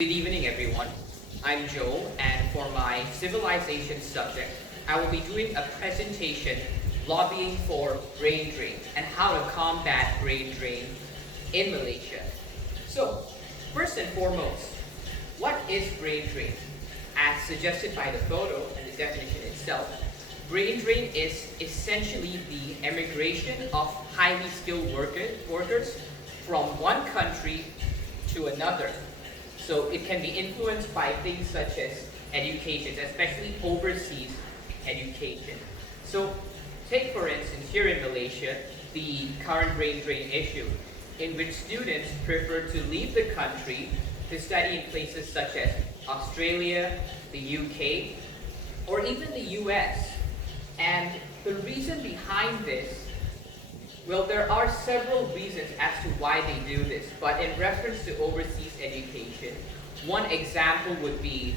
Good evening, everyone. I'm Joel, and for my civilization subject, I will be doing a presentation lobbying for brain drain and how to combat brain drain in Malaysia. So, first and foremost, what is brain drain? As suggested by the photo and the definition itself, brain drain is essentially the emigration of highly skilled workers from one country to another. So it can be influenced by things such as education, especially overseas education. So take for instance here in Malaysia, the current brain drain issue, in which students prefer to leave the country to study in places such as Australia, the UK, or even the US. And the reason behind this, well, there are several reasons as to why they do this, but in reference to overseas education, one example would be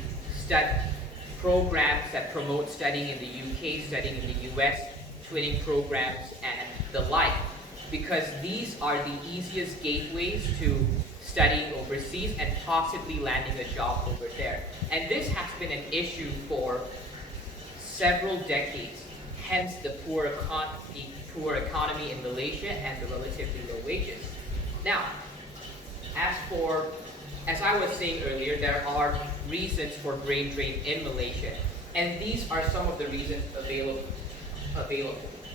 programs that promote studying in the UK, studying in the US, twinning programs, and the like, because these are the easiest gateways to studying overseas and possibly landing a job over there. And this has been an issue for several decades, hence the poor economy in Malaysia and the relatively low wages. Now, as I was saying earlier, there are reasons for brain drain in Malaysia, and these are some of the reasons available.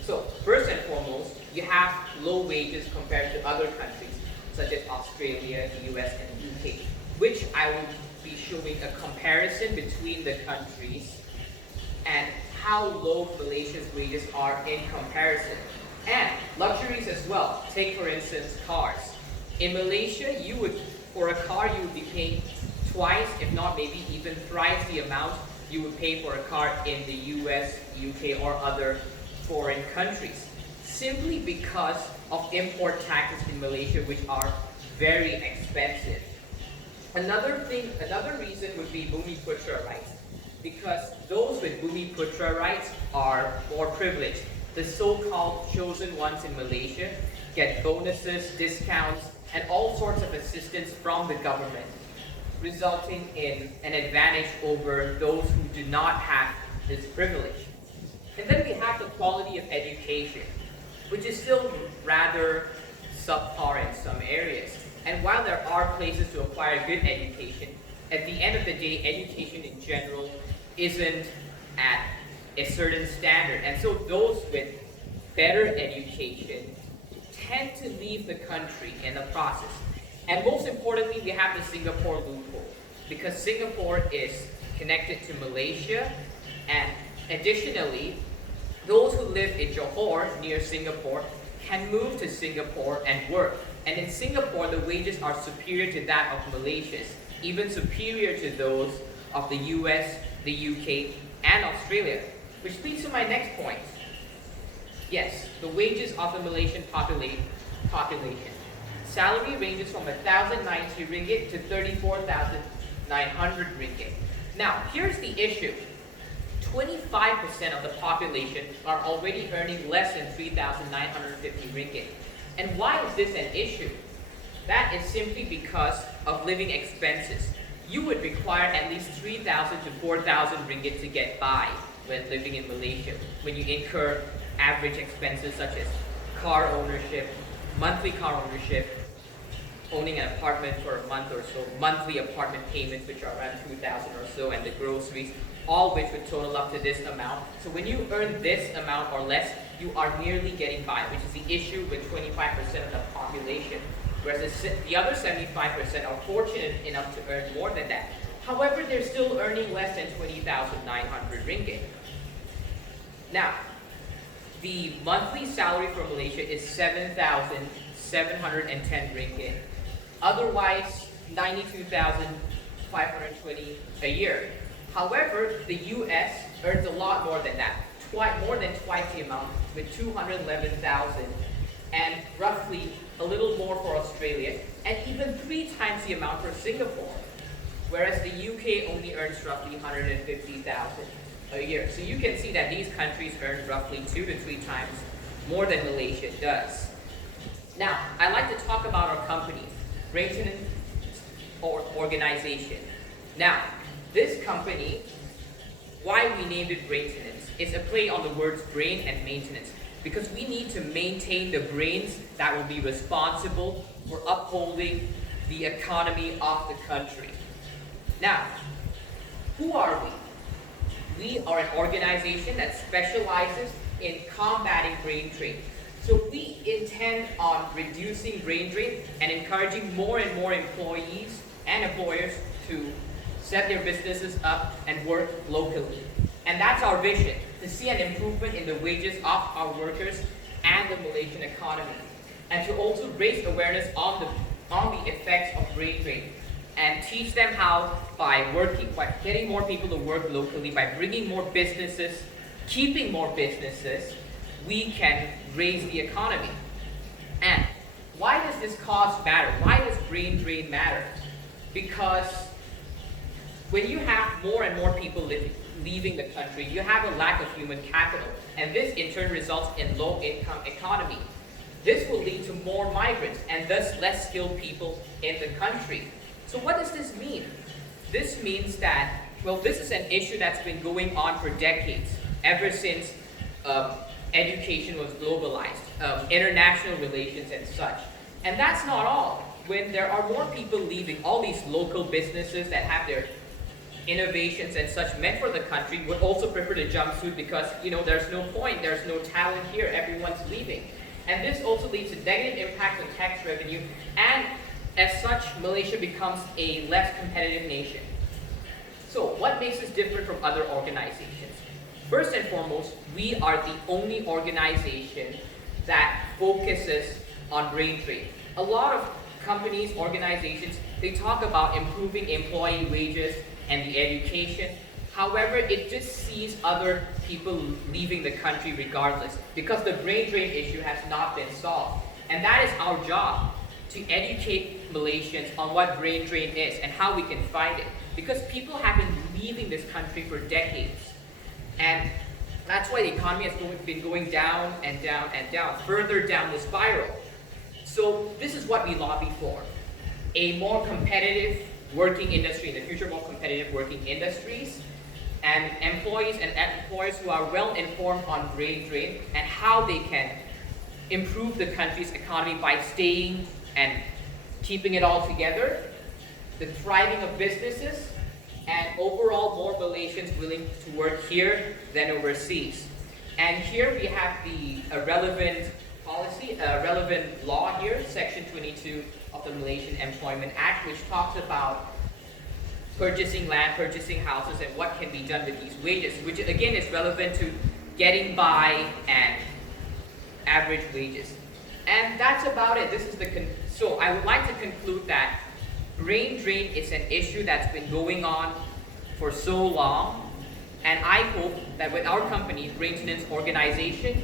So, first and foremost, you have low wages compared to other countries, such as Australia, the US, and the UK, which I will be showing a comparison between the countries and how low Malaysia's wages are in comparison. And luxuries as well. Take for instance cars. In Malaysia, for a car you would be paying twice, if not maybe even thrice the amount you would pay for a car in the US, UK, or other foreign countries, simply because of import taxes in Malaysia, which are very expensive. Another reason would be Bumiputra rights, because those with Bumiputra rights are more privileged. The so-called chosen ones in Malaysia get bonuses, discounts, and all sorts of assistance from the government, resulting in an advantage over those who do not have this privilege. And then we have the quality of education, which is still rather subpar in some areas. And while there are places to acquire good education, at the end of the day, education in general isn't at a certain standard. And so those with better education tend to leave the country in the process. And most importantly, we have the Singapore loophole, because Singapore is connected to Malaysia, and additionally, those who live in Johor near Singapore can move to Singapore and work. And in Singapore, the wages are superior to that of Malaysia's, even superior to those of the US, the UK, and Australia. Which leads to my next point. Yes, the wages of the Malaysian population. Salary ranges from 1,090 ringgit to 34,900 ringgit. Now, here's the issue. 25% of the population are already earning less than 3,950 ringgit. And why is this an issue? That is simply because of living expenses. You would require at least 3,000 to 4,000 ringgit to get by when living in Malaysia, when you incur average expenses such as car ownership, monthly car ownership, owning an apartment for a month or so, monthly apartment payments which are around 2,000 or so, and the groceries, all which would total up to this amount. So when you earn this amount or less, you are nearly getting by, which is the issue with 25% of the population. Whereas the other 75% are fortunate enough to earn more than that. However, they're still earning less than 20,900 ringgit. Now, the monthly salary for Malaysia is 7,710 ringgit. Otherwise, 92,520 a year. However, the US earns a lot more than that, more than twice the amount, with 211,000, and roughly a little more for Australia, and even 3 times the amount for Singapore. Whereas the UK only earns roughly 150,000 a year. So you can see that these countries earn roughly 2 to 3 times more than Malaysia does. Now, I'd like to talk about our company, Brainton organization. Now, this company, why we named it Braintenance, is a play on the words brain and maintenance. Because we need to maintain the brains that will be responsible for upholding the economy of the country. Now, who are we? We are an organization that specializes in combating brain drain. So we intend on reducing brain drain and encouraging more and more employees and employers to set their businesses up and work locally. And that's our vision, to see an improvement in the wages of our workers and the Malaysian economy. And to also raise awareness on the effects of brain drain and teach them how by getting more people to work locally, by bringing more businesses, keeping more businesses, we can raise the economy. And why does this cause matter? Why does brain drain matter? Because when you have more and more people leaving the country, you have a lack of human capital. And this in turn results in low-income economy. This will lead to more migrants and thus less skilled people in the country. So what does this mean? This means that, well, this is an issue that's been going on for decades, ever since education was globalized, international relations and such. And that's not all. When there are more people leaving, all these local businesses that have their innovations and such meant for the country would also prefer to jumpsuit because, there's no point, there's no talent here, everyone's leaving. And this also leads to negative impact on tax revenue, and as such, Malaysia becomes a less competitive nation. So what makes us different from other organizations? First and foremost, we are the only organization that focuses on brain drain. A lot of companies, organizations, they talk about improving employee wages and the education. However, it just sees other people leaving the country regardless because the brain drain issue has not been solved. And that is our job, to educate Malaysians on what brain drain is and how we can fight it. Because people have been leaving this country for decades. And that's why the economy has been going down and down and down, further down the spiral. So this is what we lobby for. A more competitive working industry in the future, more competitive working industries, and employees and employers who are well informed on brain drain and how they can improve the country's economy by staying and keeping it all together, the thriving of businesses, and overall more Malaysians willing to work here than overseas. And here we have the relevant policy, relevant law here, Section 22 of the Malaysian Employment Act, which talks about purchasing land, purchasing houses, and what can be done with these wages, which again is relevant to getting by and average wages. And that's about it. So I would like to conclude that brain drain is an issue that's been going on for so long, and I hope that with our company, Braintenance Organization,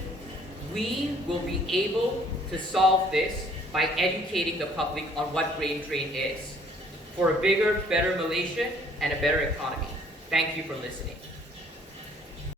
we will be able to solve this by educating the public on what brain drain is for a bigger, better Malaysia and a better economy. Thank you for listening.